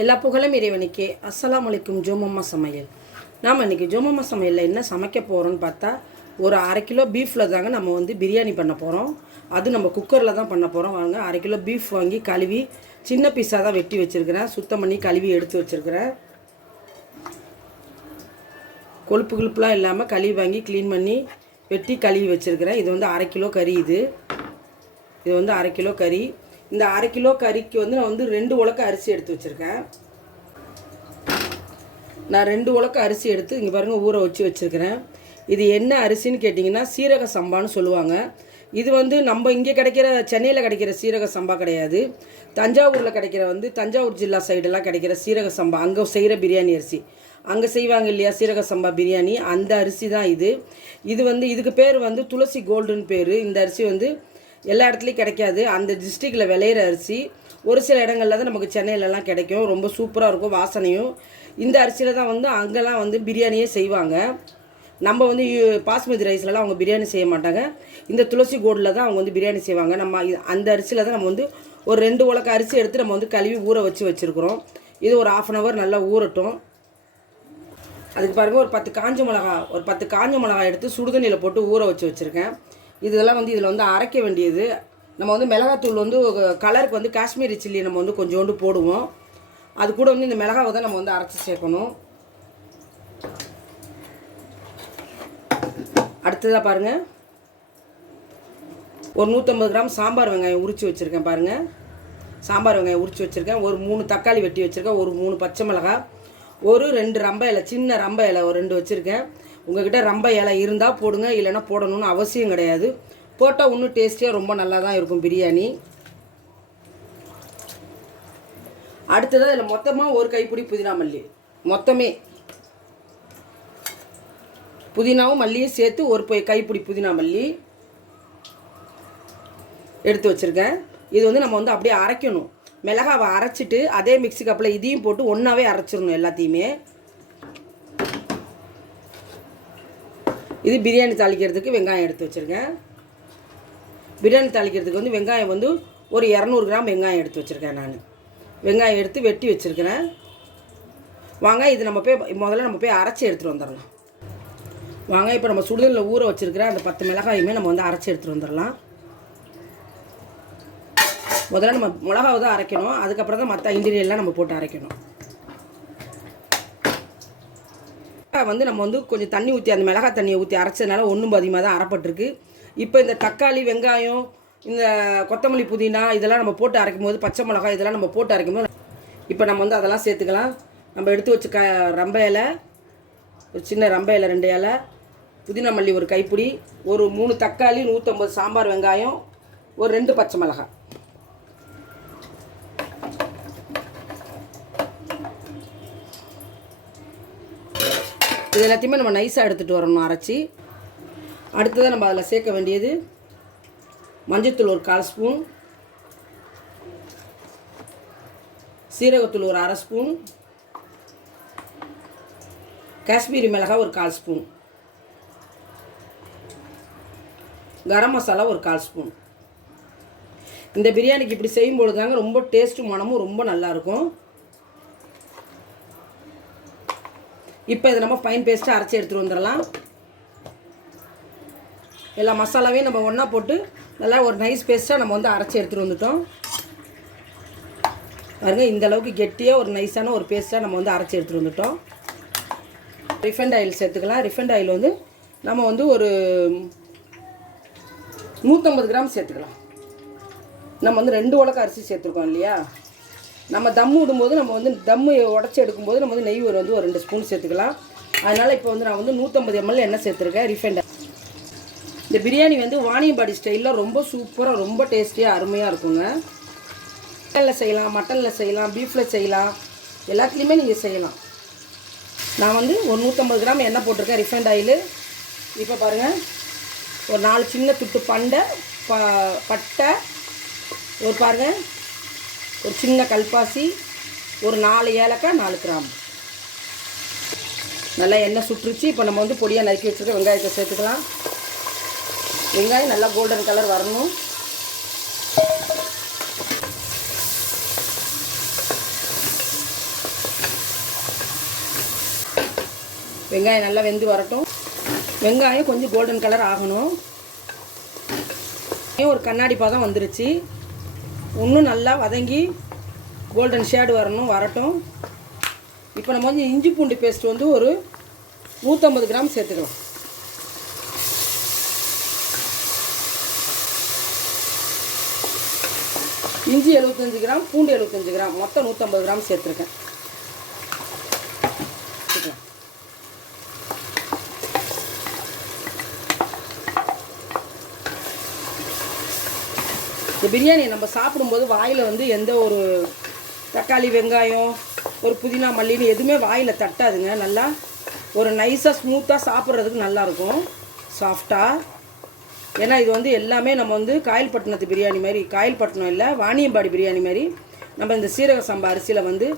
எல்லா புகழும் இறைவனுக்கே. அஸ்லாம் அலைக்கும் ஜோமம்மா சமையல். நாம் இன்றைக்கி ஜோமம்மா சமையலில் என்ன சமைக்க போகிறோன்னு பார்த்தா ஒரு அரை கிலோ பீஃபில் தாங்க நம்ம வந்து பிரியாணி பண்ண போகிறோம் அது நம்ம குக்கரில் தான் பண்ண போகிறோம் வாங்க அரை கிலோ பீஃப் வாங்கி கழுவி சின்ன பீஸாக தான் வெட்டி வச்சுருக்கிறேன். சுத்தம் பண்ணி கழுவி எடுத்து வச்சுருக்கிறேன். கொழுப்பு கொழுப்புலாம் இல்லாமல் கழுவி வாங்கி க்ளீன் பண்ணி வெட்டி கழுவி வச்சுருக்கிறேன். இது வந்து அரை கிலோ கறி இது. இது வந்து அரை கிலோ கறி. இந்த அரை கிலோ கறிக்கு வந்து நான் வந்து ரெண்டு உலக்க அரிசி எடுத்து வச்சுருக்கேன். நான் ரெண்டு உலக்க அரிசி எடுத்து இங்கே பாருங்கள் ஊற வச்சு வச்சுருக்கிறேன். இது என்ன அரிசின்னு கேட்டிங்கன்னா சீரக சம்பான்னு சொல்லுவாங்க. இது வந்து நம்ம இங்கே கிடைக்கிற சென்னையில் கிடைக்கிற சீரக சம்பா கிடையாது. தஞ்சாவூரில் கிடைக்கிற வந்து தஞ்சாவூர் ஜில்லா சைடெல்லாம் கிடைக்கிற சீரக சம்பா. அங்கே செய்கிற பிரியாணி அரிசி. அங்கே செய்வாங்க இல்லையா சீரக சம்பா பிரியாணி? அந்த அரிசி தான் இது. இது வந்து இதுக்கு பேர் வந்து துளசி கோல்டுன்னு பேர். இந்த அரிசி வந்து எல்லா இடத்துலையும் கிடைக்காது. அந்த டிஸ்ட்ரிக்டில் விளையிற அரிசி ஒரு சில இடங்கள்ல தான் நமக்கு சென்னையிலலாம் கிடைக்கும். ரொம்ப சூப்பராக இருக்கும் வாசனையும். இந்த அரிசியில் தான் வந்து அங்கெல்லாம் வந்து பிரியாணியே செய்வாங்க. நம்ம வந்து யூ- பாஸ்மதி ரைஸ்லலாம் அவங்க பிரியாணி செய்ய மாட்டாங்க. இந்த துளசி கோடில் தான் அவங்க வந்து பிரியாணி செய்வாங்க. நம்ம அந்த அரிசியில் தான் நம்ம வந்து ஒரு ரெண்டு உலக்க அரிசி எடுத்து நம்ம வந்து கழுவி ஊற வச்சு வச்சுருக்குறோம். இது ஒரு ஆஃப் அன் ஹவர் நல்லா ஊறட்டும். அதுக்கு பாருங்க ஒரு பத்து காஞ்ச மிளகா ஒரு பத்து காஞ்ச மிளகா எடுத்து சுடுதண்ணியில் போட்டு ஊற வச்சு வச்சுருக்கேன். இதெல்லாம் வந்து இதில் வந்து அரைக்க வேண்டியது. நம்ம வந்து மிளகாத்தூள் வந்து கலருக்கு வந்து காஷ்மீரி சில்லி நம்ம வந்து கொஞ்சோண்டு போடுவோம். அது கூட வந்து இந்த மிளகாவை தான் நம்ம வந்து அரைச்சி சேர்க்கணும். அடுத்ததாக பாருங்கள் ஒரு நூற்றம்பது கிராம் சாம்பார் வெங்காயம் உரித்து வச்சுருக்கேன் பாருங்கள் சாம்பார் வெங்காயம் உரித்து வச்சுருக்கேன். ஒரு மூணு தக்காளி வெட்டி வச்சுருக்கேன். ஒரு மூணு பச்சை மிளகாய். ஒரு ரெண்டு ரம்ப இலை சின்ன ரம்ப இலை ஒரு ரெண்டு வச்சுருக்கேன். உங்ககிட்ட ரொம்ப இலை இருந்தால் போடுங்க இல்லைன்னா போடணும்னு அவசியம் கிடையாது. போட்டால் இன்னும் டேஸ்டியாக ரொம்ப நல்லா தான் இருக்கும் பிரியாணி. அடுத்ததாக இதில் மொத்தமாக ஒரு கைப்பிடி புதினா மல்லி. மொத்தமே. புதினாவும் மல்லியும் சேர்த்து ஒரு பொய் கைப்பிடி புதினா மல்லி எடுத்து வச்சுருக்கேன். இது வந்து நம்ம வந்து அப்படியே அரைக்கணும். மிளகாவை அரைச்சிட்டு அதே மிக்ஸி கப்பில் இதையும் போட்டு ஒன்றாவே அரைச்சிடணும் எல்லாத்தையுமே. இது பிரியாணி தாளிக்கிறதுக்கு வெங்காயம் எடுத்து வச்சுருக்கேன் பிரியாணி தாளிக்கிறதுக்கு வந்து வெங்காயம் வந்து ஒரு இரநூறு கிராம் வெங்காயம் எடுத்து வச்சுருக்கேன் நான். வெங்காயம் எடுத்து வெட்டி வச்சுருக்கிறேன். வாங்க இது நம்ம போய் முதல்ல நம்ம போய் அரைச்சி எடுத்துகிட்டு வந்துடலாம். வாங்க இப்போ நம்ம சுடுதலில் ஊற வச்சுருக்கிற அந்த பத்து மிளகாயுமே நம்ம வந்து அரைச்சி எடுத்துகிட்டு வந்துடலாம். முதல்ல நம்ம மிளகாவை தான் அரைக்கணும். அதுக்கப்புறம் தான் மற்ற இன்டீரியர்லாம் நம்ம போட்டு அரைக்கணும் மிளகாய் வந்து நம்ம வந்து கொஞ்சம் தண்ணி ஊற்றி அந்த மிளகாய் தண்ணியை ஊற்றி அரைச்சதுனால ஒன்றும் அதிகமாக தான் அரைப்பட்டிருக்கு. இப்போ இந்த தக்காளி வெங்காயம் இந்த கொத்தமல்லி புதினா இதெல்லாம் நம்ம போட்டு அரைக்கும் போது பச்சை மிளகாய் இதெல்லாம் நம்ம போட்டு அரைக்கும் போது இப்போ நம்ம வந்து அதெல்லாம் சேர்த்துக்கலாம். நம்ம எடுத்து வச்சு க ரம்ப இலை ஒரு சின்ன ரம்ப இலை ரெண்டு இலை புதினா மல்லி ஒரு கைப்பிடி ஒரு மூணு தக்காளி நூற்றம்பது சாம்பார் வெங்காயம் ஒரு ரெண்டு பச்சை மிளகாய். இது எல்லாத்தையுமே நம்ம நைஸாக எடுத்துகிட்டு வரணும் அரைச்சி. அடுத்ததாக நம்ம அதில் சேர்க்க வேண்டியது மஞ்சத்தூள் ஒரு கால் ஸ்பூன். சீரகத்தூள் ஒரு அரை ஸ்பூன். காஷ்மீரி மிளகாய் ஒரு கால் ஸ்பூன். கரம் மசாலா ஒரு கால் ஸ்பூன். இந்த பிரியாணிக்கு இப்படி செய்யும்பொழுது தாங்க ரொம்ப டேஸ்ட்டும் மனமும் ரொம்ப நல்லாயிருக்கும் இப்போ இதை நம்ம ஃபைன் பேஸ்ட்டாக அரைச்சி எடுத்துகிட்டு வந்துடலாம். எல்லா மசாலாவையும் நம்ம ஒன்றா போட்டு நல்லா ஒரு நைஸ் பேஸ்ட்டாக நம்ம வந்து அரைச்சி எடுத்துகிட்டு வந்துட்டோம். பாருங்கள் இந்த அளவுக்கு கெட்டியாக ஒரு நைஸான ஒரு பேஸ்ட்டாக நம்ம வந்து அரைச்சி எடுத்துகிட்டு வந்துட்டோம். ரிஃபைண்ட் ஆயில் சேர்த்துக்கலாம். ரிஃபைண்ட் ஆயில் வந்து நம்ம வந்து ஒரு நூற்றம்பது கிராம் சேர்த்துக்கலாம். நம்ம வந்து ரெண்டு உலக அரிசி சேர்த்துருக்கோம் இல்லையா? நம்ம தம்மு விடும்போது நம்ம வந்து தம்மு உடச்சி எடுக்கும்போது நம்ம வந்து நெய் ஒரு வந்து ஒரு ரெண்டு ஸ்பூன் சேர்த்துக்கலாம். அதனால் இப்போ வந்து நான் வந்து நூற்றம்பது எம்எல் எண்ணெய் சேர்த்துருக்கேன் ரிஃபைண்ட் இந்த பிரியாணி வந்து வாணியம்பாடி ஸ்டைலில் ரொம்ப சூப்பராக ரொம்ப டேஸ்டியாக அருமையாக இருக்குங்க. சிக்கனில் செய்யலாம் மட்டனில் செய்யலாம் பீஃபில் செய்யலாம். எல்லாத்துலேயுமே நீங்கள் செய்யலாம். நான் வந்து ஒரு நூற்றம்பது கிராம் எண்ணெய் போட்டிருக்கேன் ரிஃபைண்ட் ஆயில் இப்போ பாருங்கள் ஒரு நாலு சின்ன துட்டு பண்டை ப பட்டை. ஒரு பாருங்கள் ஒரு சின்ன கல்பாசி ஒரு நாலு ஏலக்காய் நாலு கிராம். நல்லா எண்ணெய் சுற்றுச்சு. இப்போ நம்ம வந்து பொடியாக நறுக்கி வச்சுருக்க வெங்காயத்தை சேர்த்துக்கலாம். வெங்காயம் நல்லா கோல்டன் கலர் வரணும். வெங்காயம் நல்லா வெந்து வரட்டும். வெங்காயம் கொஞ்சம் கோல்டன் கலர் ஆகணும். ஒரு கண்ணாடி பாதம் வந்துருச்சு. இன்னும் நல்லா வதங்கி கோல்டன் ஷேடு வரணும் வரட்டும். இப்போ நம்ம வந்து இஞ்சி பூண்டு பேஸ்ட் வந்து ஒரு நூற்றம்பது கிராம் சேர்த்துக்கலாம். இஞ்சி எழுபத்தஞ்சு கிராம் பூண்டு எழுபத்தஞ்சு கிராம் மொத்தம் நூற்றம்பது கிராம் சேர்த்துருக்கேன். இந்த பிரியாணி நம்ம சாப்பிடும்போது வாயில் வந்து எந்த ஒரு தக்காளி வெங்காயம் ஒரு புதினா மல்லின்னு எதுவுமே வாயில் தட்டாதுங்க. நல்லா ஒரு நைஸாக ஸ்மூத்தாக சாப்பிட்றதுக்கு நல்லாயிருக்கும். சாஃப்டாக ஏன்னா இது வந்து எல்லாமே நம்ம வந்து காயல்பட்டினத்து பிரியாணி மாதிரி காயல்பட்டினம் இல்லை வாணியம்பாடி பிரியாணி மாதிரி நம்ம இந்த சீரக சம்பா அரிசியில் வந்து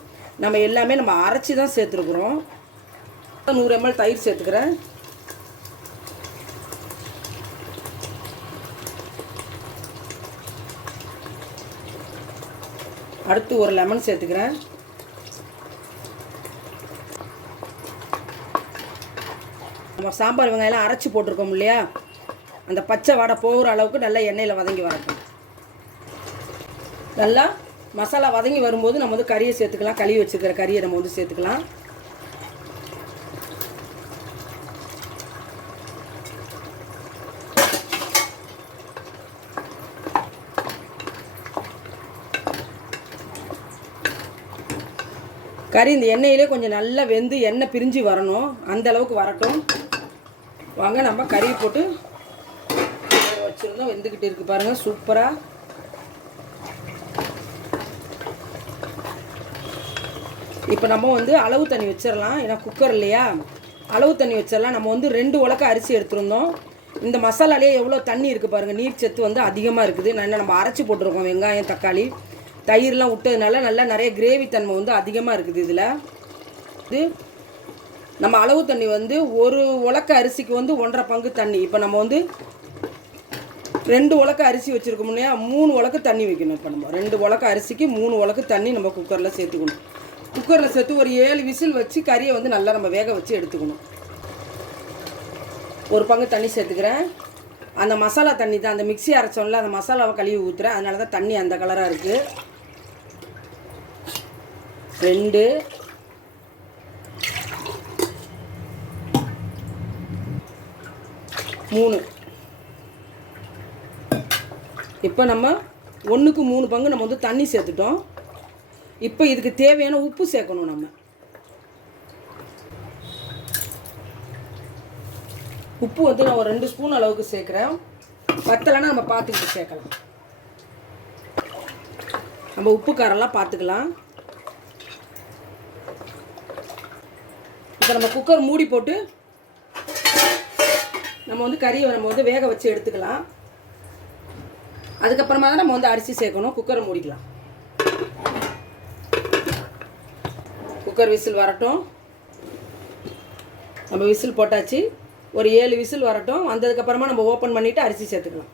நம்ம எல்லாமே நம்ம அரைச்சி தான் சேர்த்துருக்குறோம். நூறு எம்எல் தயிர் சேர்த்துக்கிறேன். அடுத்து ஒரு லெமன் சேர்த்துக்கிறேன். நம்ம சாம்பார் வெங்காயம்லாம் அரைச்சி போட்டிருக்கோம் இல்லையா? அந்த பச்சை வடை போகிற அளவுக்கு நல்லா எண்ணெயில் வதங்கி வரட்டும். நல்லா மசாலா வதங்கி வரும்போது நம்ம வந்து கறியை சேர்த்துக்கலாம். கழுவி வச்சுருக்கிற கறியை நம்ம வந்து சேர்த்துக்கலாம். கறி இந்த எண்ணெயிலே கொஞ்சம் நல்லா வெந்து எண்ணெய் பிரிஞ்சு வரணும். அந்த அளவுக்கு வரட்டும். வாங்க நம்ம கறியை போட்டு வச்சுருந்தோம். வெந்துக்கிட்டு இருக்குது பாருங்கள் சூப்பராக இப்போ நம்ம வந்து அளவு தண்ணி வச்சிடலாம் ஏன்னா குக்கர் இல்லையா? அளவு தண்ணி வச்சிடலாம் நம்ம வந்து ரெண்டு உலக்க அரிசி எடுத்துருந்தோம். இந்த மசாலாலேயே எவ்வளோ தண்ணி இருக்குது பாருங்கள் நீர் சத்து வந்து அதிகமாக இருக்குது. நான் என்ன நம்ம அரைச்சி போட்டிருக்கோம் வெங்காயம் தக்காளி. தயிர்லாம் விட்டதுனால நல்லா நிறைய கிரேவி தன்மை வந்து அதிகமாக இருக்குது இதில். இது நம்ம அளவு தண்ணி வந்து ஒரு உலக்க அரிசிக்கு வந்து ஒன்றரை பங்கு தண்ணி. இப்போ நம்ம வந்து ரெண்டு உலக்க அரிசி வச்சுருக்கோம் இல்லையா? மூணு உலக்கு தண்ணி வைக்கணும் இப்போ நம்ம. ரெண்டு உலக்க அரிசிக்கு மூணு உலக்கு தண்ணி நம்ம குக்கரில் சேர்த்துக்கணும். குக்கரில் சேர்த்து ஒரு ஏழு விசில் வச்சு கறியை வந்து நல்லா நம்ம வேக வச்சு எடுத்துக்கணும். ஒரு பங்கு தண்ணி சேர்த்துக்கிறேன். அந்த மசாலா தண்ணி தான். அந்த மிக்ஸி அரைச்சோம்ல அந்த மசாலாவை கழுவி ஊற்றுறேன் அதனால தான் தண்ணி அந்த கலராக இருக்குது ரெண்டு. மூணு. இப்போ நம்ம ஒன்றுக்கு மூணு பங்கு நம்ம வந்து தண்ணி சேர்த்துட்டோம். இப்போ இதுக்கு தேவையான உப்பு சேர்க்கணும் நம்ம. உப்பு வந்து நான் ஒரு ரெண்டு ஸ்பூன் அளவுக்கு சேர்க்குறேன். பத்தலைன்னா நம்ம பார்த்துக்கிட்டு சேர்க்கலாம். நம்ம உப்பு காரெல்லாம் பார்த்துக்கலாம். இப்போ நம்ம குக்கர் மூடி போட்டு நம்ம வந்து கறியை நம்ம வந்து வேக வச்சு எடுத்துக்கலாம். அதுக்கப்புறமா தான் நம்ம வந்து அரிசி சேர்க்கணும். குக்கரை மூடிக்கலாம். குக்கர் விசில் வரட்டும். நம்ம விசில் போட்டாச்சு. ஒரு ஏழு விசில் வரட்டும். வந்ததுக்கப்புறமா நம்ம ஓப்பன் பண்ணிவிட்டு அரிசி சேர்த்துக்கலாம்.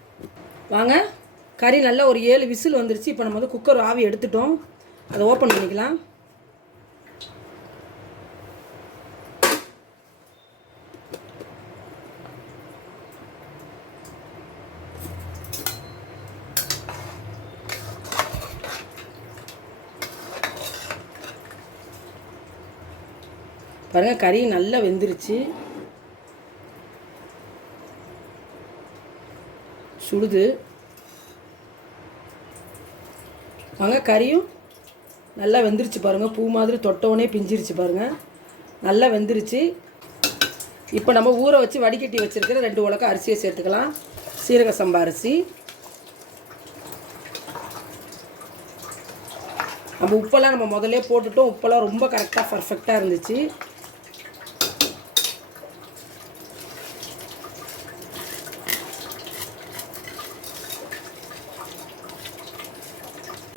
வாங்க. கறி நல்லா ஒரு ஏழு விசில் வந்துருச்சு. இப்போ நம்ம வந்து குக்கர் ஆவி எடுத்துட்டோம். அதை ஓப்பன் பண்ணிக்கலாம். பாருங்க கறி நல்லா வெந்துருச்சு. சுடுது. வாங்க கறியும் நல்லா வெந்துருச்சு பாருங்கள் பூ மாதிரி தொட்டவுடனே பிஞ்சிருச்சு பாருங்கள் நல்லா வெந்துருச்சு. இப்போ நம்ம ஊற வச்சு வடிகட்டி வச்சுருக்கிற ரெண்டு உலக்க அரிசியை சேர்த்துக்கலாம். சீரக சம்பா அரிசி. நம்ம உப்பெல்லாம் நம்ம முதல்ல போட்டுட்டோம். உப்பெல்லாம் ரொம்ப கரெக்டாக பர்ஃபெக்டாக இருந்துச்சு.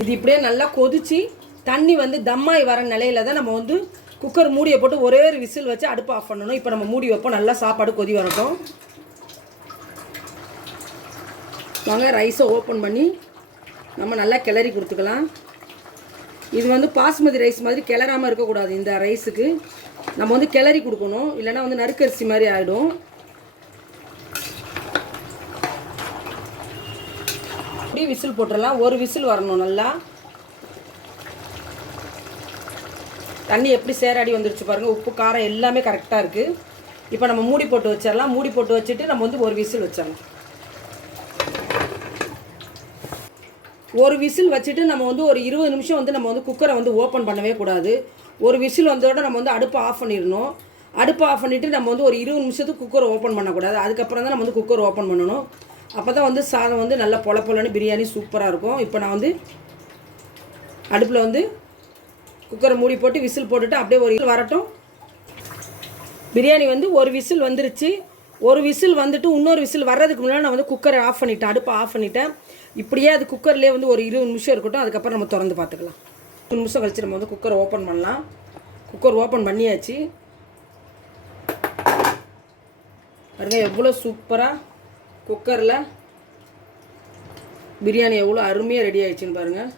இது இப்படியே நல்லா கொதிச்சு தண்ணி வந்து தம்மாய் வர நிலையில தான் நம்ம வந்து குக்கர் மூடியை போட்டு ஒரே ஒரு விசில் வச்சு அடுப்பு ஆஃப் பண்ணணும். இப்போ நம்ம மூடி வைப்போம். நல்லா சாப்பாடு கொதி வரட்டும். வாங்க ரைஸை ஓப்பன் பண்ணி நம்ம நல்லா கிளறி கொடுத்துக்கலாம். இது வந்து பாஸ்மதி ரைஸ் மாதிரி கிளறாமல் இருக்கக்கூடாது இந்த ரைஸுக்கு நம்ம வந்து கிளறி கொடுக்கணும். இல்லைன்னா வந்து நறுக்கரிசி மாதிரி ஆகிடும் அப்படியே விசில் போட்டுடலாம் ஒரு விசில் வரணும் நல்லா. தண்ணி எப்படி சேராடி வந்துருச்சு பாருங்கள் உப்பு காரம் எல்லாமே கரெக்டாக இருக்குது இப்போ நம்ம மூடி போட்டு வச்சிடலாம் மூடி போட்டு வச்சுட்டு நம்ம வந்து ஒரு விசில் வச்சிடலாம் ஒரு விசில் வச்சுட்டு நம்ம வந்து ஒரு இருபது நிமிஷம் வந்து நம்ம வந்து குக்கரை வந்து ஓப்பன் பண்ணவே கூடாது. ஒரு விசில் வந்தோட நம்ம வந்து அடுப்பை ஆஃப் பண்ணிடணும். அடுப்பை ஆஃப் பண்ணிவிட்டு நம்ம வந்து ஒரு இருபது நிமிஷத்துக்கு குக்கரை ஓப்பன் பண்ணக்கூடாது. அதுக்கப்புறம் தான் நம்ம வந்து குக்கர் ஓப்பன் பண்ணணும். அப்போ தான் வந்து சாதம் வந்து நல்லா பொல பொலன்னு பிரியாணி சூப்பராக இருக்கும். இப்போ நான் வந்து அடுப்பில் வந்து குக்கரை மூடி போட்டு விசில் போட்டுட்டு அப்படியே ஒரு விசில் வரட்டும். பிரியாணி வந்து ஒரு விசில் வந்துருச்சு. ஒரு விசில் வந்துட்டு இன்னொரு விசில் வர்றதுக்கு முன்னாடி நான் வந்து குக்கரை ஆஃப் பண்ணிட்டேன். அடுப்பை ஆஃப் பண்ணிட்டேன். இப்படியே அது குக்கர்லேயே வந்து ஒரு இருபது நிமிஷம் இருக்கட்டும். அதுக்கப்புறம் நம்ம திறந்து பார்த்துக்கலாம். இருபது நிமிஷம் கழிச்சு நம்ம வந்து குக்கரை ஓப்பன் பண்ணலாம். குக்கர் ஓப்பன் பண்ணியாச்சு. பாருங்கள் எவ்வளோ சூப்பராக குக்கரில் பிரியாணி எவ்வளோ அருமையாக ரெடி ஆயிடுச்சுன்னு பாருங்கள்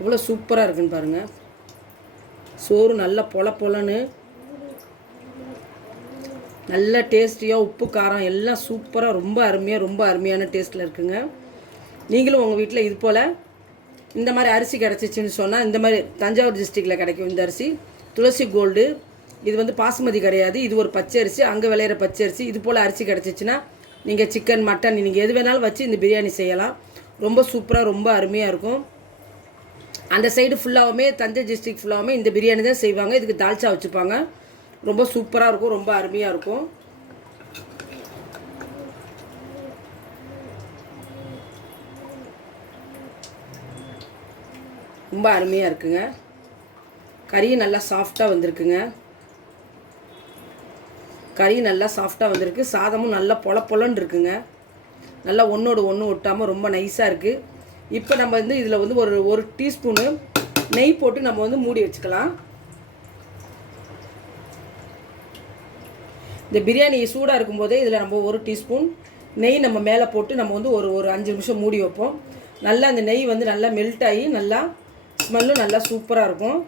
எவ்வளோ சூப்பராக இருக்குன்னு பாருங்கள் சோறு நல்லா பொல பொலன்னு நல்ல டேஸ்டியாக உப்பு காரம் எல்லாம் சூப்பராக ரொம்ப அருமையாக ரொம்ப அருமையான டேஸ்ட்டில் இருக்குங்க. நீங்களும் உங்கள் வீட்டில் இது போல் இந்த மாதிரி அரிசி கிடச்சிச்சின்னு சொன்னால் இந்த மாதிரி தஞ்சாவூர் டிஸ்ட்ரிக்டில் கிடைக்கும் இந்த அரிசி. துளசி கோல்டு இது வந்து பாசுமதி கிடையாது. இது ஒரு பச்சை அரிசி அங்கே விளையிற பச்சை அரிசி இது போல் அரிசி கிடச்சிச்சின்னா நீங்கள் சிக்கன் மட்டன் நீங்கள் எது வேணாலும் வச்சு இந்த பிரியாணி செய்யலாம். ரொம்ப சூப்பராக ரொம்ப அருமையாக இருக்கும். அந்த சைடு ஃபுல்லாகவுமே தஞ்சை டிஸ்ட்ரிக் ஃபுல்லாகவுமே இந்த பிரியாணி தான் செய்வாங்க. இதுக்கு தால்ச்சா வச்சுப்பாங்க. ரொம்ப சூப்பராக இருக்கும் ரொம்ப அருமையாக இருக்கும். ரொம்ப அருமையாக இருக்குங்க. கறியும் நல்லா சாஃப்டாக வந்திருக்குங்க. கறி நல்லா சாஃப்டாக வந்திருக்கு. சாதமும் நல்லா பொல பொலன்னு இருக்குங்க. நல்லா ஒன்றோடு ஒன்று ஒட்டாமல் ரொம்ப நைஸாக இருக்குது இப்போ நம்ம வந்து இதில் வந்து ஒரு ஒரு டீஸ்பூனு நெய் போட்டு நம்ம வந்து மூடி வச்சுக்கலாம். இந்த பிரியாணி சூடாக இருக்கும்போதே இதில் நம்ம ஒரு டீஸ்பூன் நெய் நம்ம மேலே போட்டு நம்ம வந்து ஒரு ஒரு அஞ்சு நிமிஷம் மூடி வைப்போம். நல்லா அந்த நெய் வந்து நல்லா மெல்ட் ஆகி நல்லா ஸ்மெல்லும் நல்லா சூப்பராக இருக்கும்.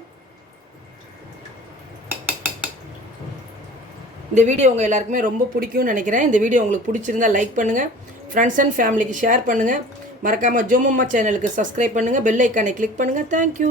இந்த வீடியோ உங்கள் எல்லாருக்குமே ரொம்ப பிடிக்கும்னு நினைக்கிறேன். இந்த வீடியோ உங்களுக்கு பிடிச்சிருந்தா லைக் பண்ணுங்கள் ஃப்ரெண்ட்ஸ் அண்ட் ஃபேமிலிக்கு ஷேர் பண்ணுங்கள் மறக்காமல் ஜோமம்மா சேனலுக்கு சப்ஸ்கிரைப் பண்ணுங்கள் பெல் ஐக்கானை கிளிக் பண்ணுங்கள் தேங்க்யூ